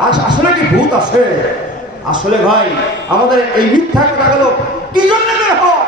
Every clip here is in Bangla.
আস- আসলে কি ভূত আছে? আসলে ভাই, আমাদের এই মিথ্যা কথাগুলো কি জন্য বের হয়?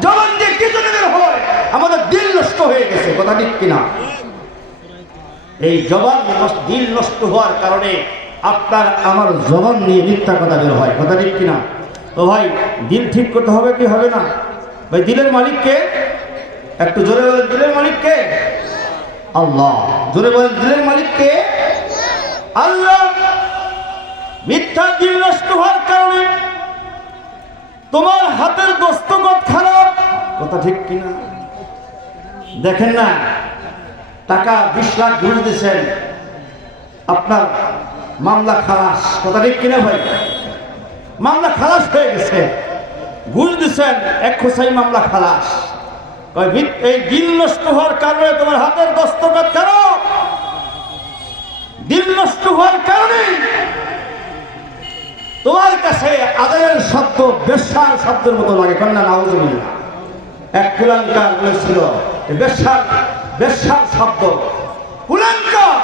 জবান দিয়ে কি জন্য বের হয়? আমাদের দিল নষ্ট হয়ে গেছে, কথা ঠিক কিনা? এই জবান দিল নষ্ট হওয়ার কারণে আপনার আমার জবান নিয়ে মিথ্যা কথা বের হয়, কথা ঠিক কিনা? তো ভাই, দিল ঠিক করতে হবে কি হবে না? ভাই, দিলের মালিককে একটু জোরে বলেন, দিলের মালিককে আল্লাহ। জোরে বলেন, দিলের মালিককে আল্লাহ। মিথ্যা দিন নষ্ট হওয়ার কারণে তোমার হাতের দস্তগত খারাপ। কথা ঠিক কিনা? দেখেন না, টাকা বিশ লাখ ঘুরে দিয়েছেন। আপনার মামলা খালাস। কথা ঠিক কিনা ভাই? মামলা খালাস হয়ে গেছে। ঘুষ দিচ্ছেন এক খোসাই মামলা খালাস। এই দিল নষ্ট হওয়ার কারণে তোমার হাতের দস্তগত খারাপ। দিল নষ্ট হওয়ার কারণে তোমার কাছে আদায়ের শব্দ বেশার শব্দের মতো লাগে। কন্যা নাউজুবিল্লাহ। এক কুলাঙ্কার বলেছিল বেশার বেশার শব্দ কুলাঙ্কার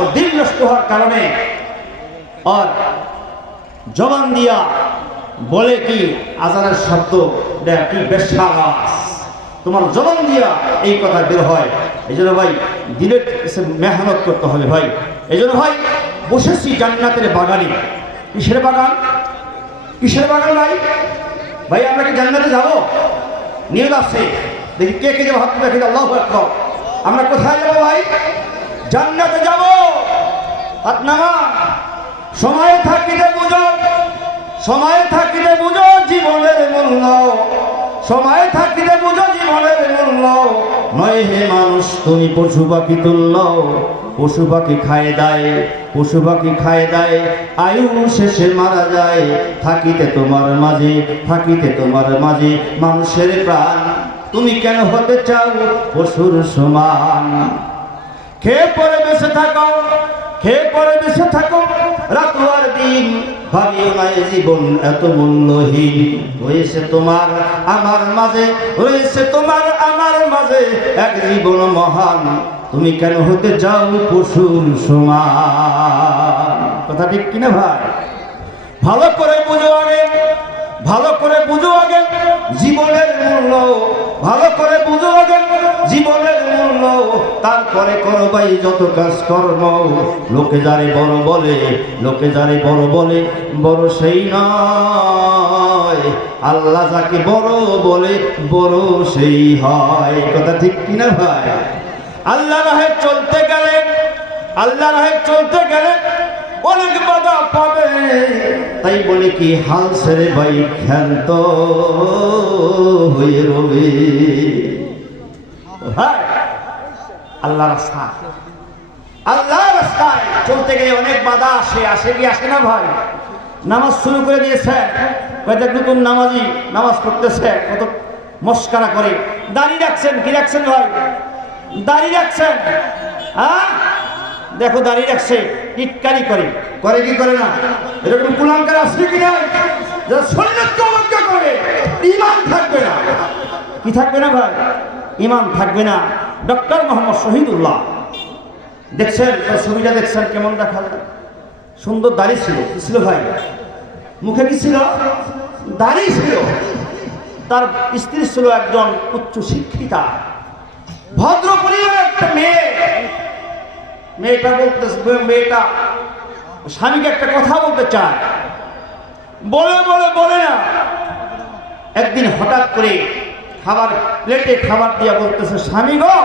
ও দিল নষ্ট হওয়ার কারণে আর জবান দিয়া বলে কি আজানের শব্দ? দেখ কি বেশার তোমার জবান দিয়া এই কথা বের হয়। এই জন্য ভাই কাছে মেহনত করতে হবে ভাই। এই জন্য ভাই, বসেছি জান্নাতের বাগানে। কিসের বাগান? কিসের বাগান ভাই? ভাই, আমরা কি জান্নাতে যাব? নিয়ত আছে। দেখি কে কে যাব, হাত দেখি, আল্লাহ আমরা কোথায় যাব ভাই? জান্নাতে যাব। হাত নামা সময় থাকিতে বুঝো। সময় থাকিতে বুঝো, জীবনের মূল্য। সময় থাকিতে বুঝো, জীবনের মূল্য। নয় হে মানুষ, তুমি পশু পাখি তুল্য। পশু পাখি খায় দেয়। পশু পাখি খায় দেয়, আয়ু শেষে মারা যায়। থাকিতে তোমার মাঝে, থাকিতে তোমার মাঝে মানুষের প্রাণ। তুমি কেন হতে চাও পশুর সমান? খেয়ে পরে বেঁচে থাকো, খেয়ে পরে বেঁচে থাকো রাত আর দিন। ভাবিও না জীবন এত মূল্যহীন। রয়েছে তোমার আমার মাঝে, রয়েছে তোমার আমার মাঝে এক জীবন মহান। তুমি কেন হতে চাও পশুর সমান? কথা ঠিক কিনা ভাই? ভালো করে বুঝো আগে, ভালো করে বুঝো আগে, জীবনের মূল্য। ভালো করে বুঝো আগে, জীবনের মূল্য। তারপরে করো ভাই যত কাজ কর্ম লোকে যারে বড় বলে, লোকে যারে বড় বলে, বড় সেই নয়। আল্লাহ যাকে বড় বলে, বড় সেই হয়। কথা ঠিক কিনা ভাই? আল্লাহ রাহে চলতে গেলে আল্লাহ রাহে চলতে গেলে অনেক বাধা পাবে। তাই বলে কি, হাল ছেড়ে ভাই ক্ষান্ত হয়ে রবে। ভাই আল্লাহ রাস্তা। আল্লাহ রাস্তায় চলতে গেলে অনেক বাধা আসে আসে কি, আসে না ভাই? নামাজ শুরু করে দিয়েছে কয়েক নতুন নামাজি নামাজ পড়তেছে, কত মস্কারা করে। দাঁড়িয়ে রাখছেন, কি রাখছেন ভাই? দাঁড়িয়ে রাখছেন হ্যাঁ? দেখো দাঁড়িয়ে রাখছে টিটকারি করে। করে কি করে না? এরকম কুলাঙ্কার আসবে কি না? যারা করে, ইমান থাকবে না। কি থাকবে না ভাই? ইমান থাকবে না। ডক্টর মোহাম্মদ শহীদুল্লাহ। দেখছেন, তার ছবিটা দেখছেন, কেমন দেখা সুন্দর দাড়ি ছিল, কি ছিল ভাই? মুখে কি ছিল? দাড়ি ছিল। তার স্ত্রী ছিল একজন উচ্চ শিক্ষিতা। একটা মেয়ে। মেয়েটা বলতে, মেয়েটা, স্বামীকে একটা কথা বলতে চায়। বলে বলে বলে না। একদিন হঠাৎ করে খাবার প্লেটে খাবার দিয়া বলতেছে, স্বামী গো,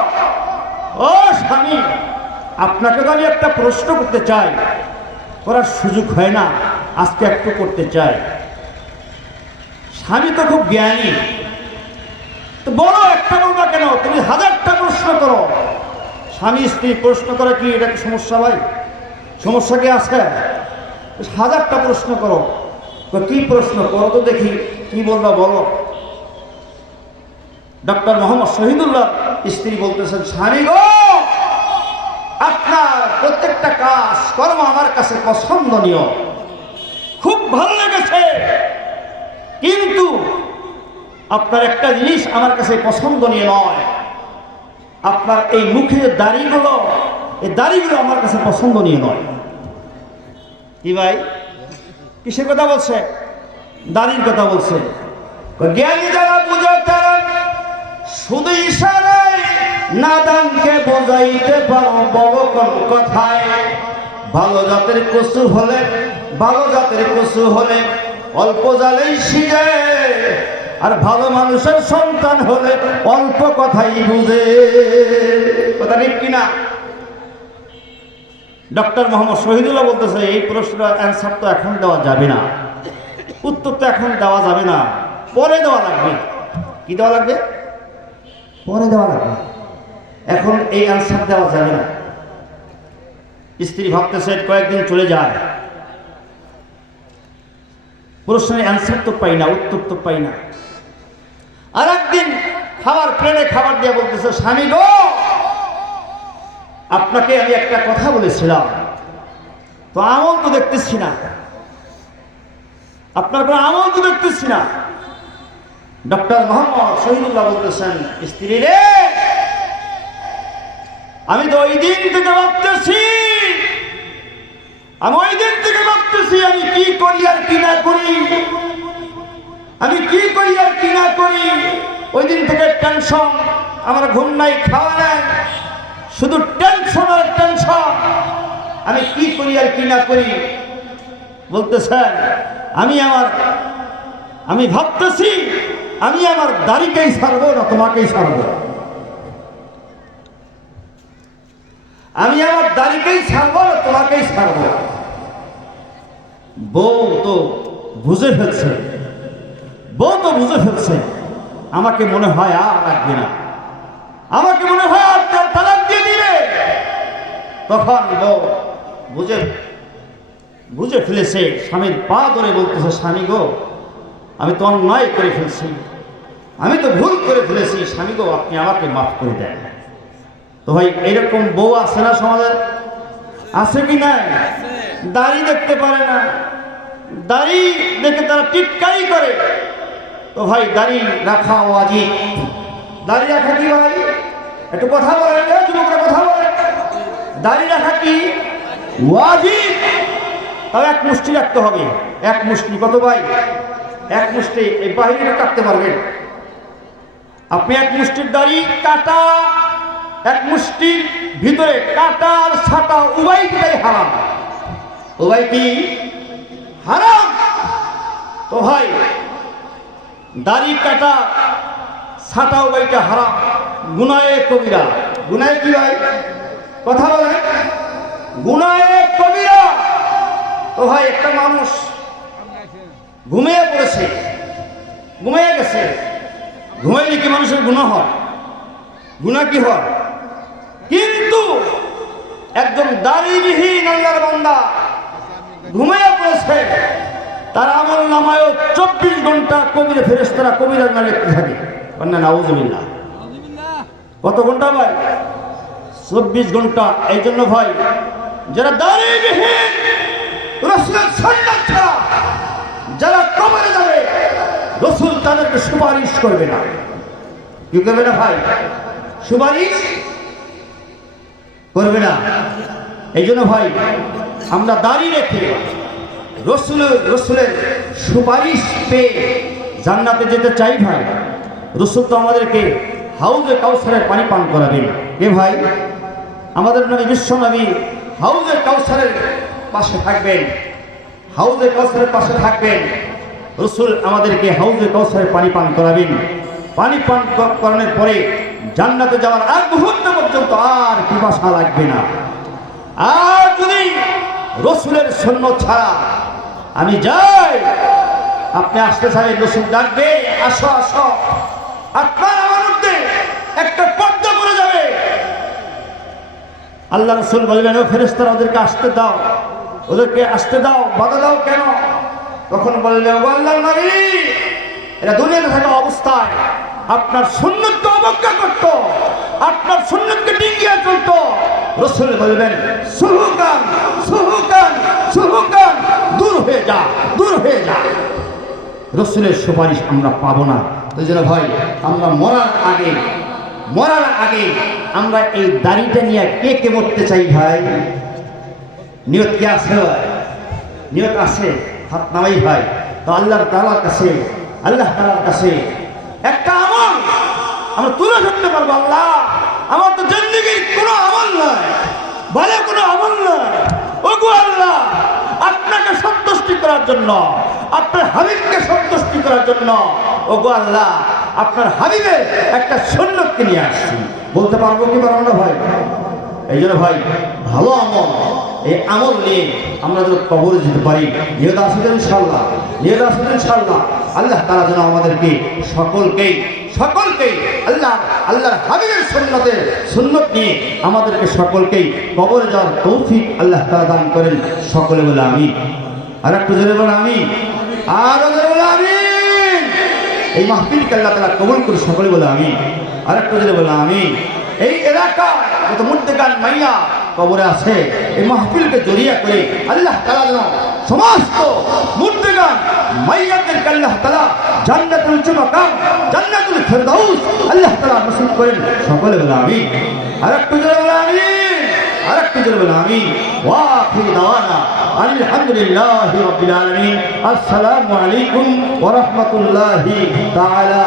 ও স্বামী, আপনাকে তো আমি একটা প্রশ্ন করতে চাই। করার সুযোগ হয় না, আজকে একটু করতে চাই। স্বামী তো খুব জ্ঞানী। তো বলো একটা বলবা কেন? তুমি হাজারটা প্রশ্ন করো। স্বামী স্ত্রী প্রশ্ন করা কি, এটা সমস্যা ভাই? সমস্যা কি আছে? হাজারটা প্রশ্ন করো। কি প্রশ্ন? করো তো দেখি, কি বলবা বলো। ডক্টর মোহাম্মদ শহীদুল্লাহ স্ত্রী বলতেছেন, স্বামী গো, আপনার প্রত্যেকটা কাজ, কর্ম আমার কাছে পছন্দনীয়। খুব ভালো লেগেছে। কিন্তু আপনার একটা জিনিস আমার কাছে পছন্দনীয় নয়। আপনার এই মুখে যে দাড়িগুলো, এই দাড়িগুলো আমার কাছে পছন্দনীয় নয়। কি ভাই? কিসের কথা বলছে? দাড়ির কথা বলছে। জ্ঞানী যারা বুঝে তারা শুধু ইশারায় নাদানকে বোঝাইতে পারো বড় কোন কথায়। ভালো জাতের কচু হলে, ভালো জাতের কচু হলে অল্প জালেই শিখে আর ভালো মানুষের সন্তান হলে অল্প কথাই বুঝে। কথা ঠিক কিনা? ডক্টর মোহাম্মদ শহীদুল্লাহ বলতেছে, এই প্রশ্নের অ্যান্সার তো এখন দেওয়া যাবে না। উত্তর তো এখন দেওয়া যাবে না। পরে দেওয়া লাগবে। কি দেওয়া লাগবে? পরে দেওয়া লাগবে। এখন এই অ্যান্সার দেওয়া যাবে না। স্ত্রী ভাবতেছে, কয়েকদিন চলে যায়। প্রশ্নের অ্যান্সার তো পাই না, উত্তর তো পাই না। আর একদিন খাবার প্লেনে খাবার দিয়ে বলতেছে, স্বামী গো, আপনাকে আমি একটা কথা বলেছিলাম। তো আমল তো দেখতেছি না। আপনার কোনো আমল তো দেখতেছি না। ডক্টর মোহাম্মদ শহীদুল্লাহ বলতেছেন, স্ত্রী রে, আমি তো ওই দিন থেকে ভাবতেছি, আমি ওই দিন থেকে ভাবতেছি আমি কি করি আর কি না করি। আমি কি করি আর কি না করি? ওই দিন থেকে টেনশন আমার ঘুম নাই, খাওয়া নাই। শুধু টেনশন আর টেনশন আমি কি করি আর কি না করি? বলতেছেন, আমি আমার, আমি ভাবতেছি, আমি আমার দাড়িকেই ছাড়বো না তোমাকেই ছাড়বো। আমি আমার দাড়িকেই ছাড়বো না তোমাকেই ছাড়বো। বউ তো বুঝে ফেলছে। বউ তো বুঝে ফেলছে। আমাকে মনে হয় আর রাখবে না। আমাকে মনে হয় আর তালাক দিয়ে দিবে। তখন বউ বুঝে বুঝে ফেলেছে, স্বামীর পা ধরে বলতেছে, স্বামী গো, আমি তো অন্যায় করে ফেলছি। আমি তো ভুল করে ফেলেছি। স্বামী গো, আপনি আমাকে মাফ করে দেন। তো ভাই, এরকম বউ আছে না সমাজে আছে কি না দাড়ি দেখতে পারে না। দাড়ি দেখে তারা টিটকারি করে। তো ভাই, দাড়ি রাখা ওয়াজিব দাড়ি রাখা কি ভাই? একটু কথা বলেন যুবকরা কথা বলেন। দাড়ি রাখা কি? ওয়াজিব। তাও এক মুষ্টি রাখতে হবে। এক মুষ্টি কত ভাই? এক মুষ্টি, এই বাহিরে কাটতে পারবেন। আপনি এক মুষ্টির দাড়ি, কাটা। এক মুষ্টির ভিতরে কাটা আর ছাটা উভয়টাই হারাম। উভয় কি? হারাম। তো ভাই দাড়ি কাটা ছাটা উভয়টা হারাম। গুনায়ে কবিরা। গুনায় কি ভাই? কথা বলে গুনায়ে কবিরা। তো ভাই, একটা মানুষ ঘুমিয়ে পড়েছে। ঘুমিয়ে গেছে। ঘুমাইলে কি মানুষের গুণা হয়? গুণা কি হয়? কিন্তু একদম দাড়িবিহীন আল্লাহর বান্দা ঘুমিয়ে পড়েছে। তার আমল নামায়ও চব্বিশ ঘণ্টা কবিরে ফেরেস তারা কবিরার না লিখতে থাকে। কন্যা নাউজুবিল্লাহ। কত ঘণ্টা ভাই? চব্বিশ ঘণ্টা। এই জন্য ভাই, যারা ছাড়া যারা কবরে যাবে, রসুল তাদেরকে সুপারিশ করবে না। কি করবে না ভাই? সুপারিশ করবে না। এই জন্য ভাই, আমরা দাঁড়িয়ে রেখে রসুলের রসুলের সুপারিশ পেয়ে জান্নাতে যেতে চাই ভাই। রসুল তো আমাদেরকে হাউজে কাউসারের পানি পান করাবেন। কে ভাই, আমাদের নবী, বিশ্ব নবী হাউজে কাউসারের পাশে থাকবেন। হাউজে কাউসারের পাশে থাকবেন। রসুল আমাদেরকে হাউজে কাউসারের পানি পান করাবেন। পানি পান করানোর পরে জান্নাতে যাওয়ার আগ মুহূর্ত পর্যন্ত আর পিপাসা লাগবে না। আর যদি রসুলের সৈন্য ছাড়া আমি যাই। আপনি আসতে চাই রসুল ডাকবে। আসো আসো। আপনার আমার মধ্যে একটা পর্দা পড়ে যাবে। আল্লাহ রসুল বলবেন, ও ফেরেস্তারা ওদেরকে আসতে দাও। ওদেরকে আসতে দাও। বাধা দাও কেন? তখন বলবে ও আল্লাহ নবী, এরা দুনিয়াতে থাকা অবস্থায় আপনার সুন্নতকে অবজ্ঞা করত, আপনার সুন্নতকে ডিঙ্গিয়ে চলত রসুল বলবেন সুহুকান দূর হয়ে যা, দূর হয়ে যা। রসুলের সুপারিশ আমরা পাবো না। ওই জন্য ভাই, আমরা মরার আগে মরার আগে আমরা এই দাড়িটা নিয়ে কে কে মরতে চাই ভাই? নিয়ত কি আছে? নিয়ত আছে? হাত নামাই ভাই। তো আল্লাহর তালার কাছে, আল্লাহ তালার কাছে একটা আমল আমরা তুলে ধরতে পারব আল্লাহ। আমার তো জিন্দগির কোনো আমল নয় বলে কোনো আমল নয় ওগো আল্লাহ, আপনাকে সন্তুষ্টি করার জন্য, আপনার হাবিবকে সন্তুষ্টি করার জন্য, ওগো আল্লাহ, আপনার হাবিবের একটা সৈন্যকে নিয়ে আসছি। বলতে পারব কি পারব না ভাই? এই জন্য ভাই, ভালো আমল, এই আমল নিয়ে আমরা যেন কবরে যেতে পারি। নিয়ত আসবে ইনশাল্লাহ নিয়ত আসবে ইনশাল্লাহ আল্লাহ তারা যেন আমাদেরকে সকলকেই সকলকেই আল্লাহ, আল্লাহর হাবিবের সুন্নতের সুন্নত নিয়ে আমাদেরকে সকলকেই কবরে যাওয়ার তৌফিক আল্লাহ তারা দান করেন। সকলে বলে আমি আর একটু জোরে বলে আমি আর জোরে বলে আমি এই মাহফিলকে আল্লাহ তালা কবুল করে সকলে বলে আমি আর একটু জোরে বলে আমি এই এলাকা যত মুদ্দেগান মাইয়া কবরে আছে, এই মাহফিলকে জড়িয়ে করে আল্লাহ তালা যেন সমস্ত মুদ্দেগান মাইয়াদেরকে আল্লাহ তালা জান্নাতুল চুমাকাম জান্নাতুল ফেরদাউস আল্লাহ তালা নসিব করেন। সকলে বলে আমি আর একটু জোরে বলে আমি আর একটু জোরে বলে আমি ওয়াফির দাওয়ানা আলহামদুলিল্লাহি রাব্বিল আলামিন আসসালামু আলাইকুম ওয়া রাহমাতুল্লাহি তাআলা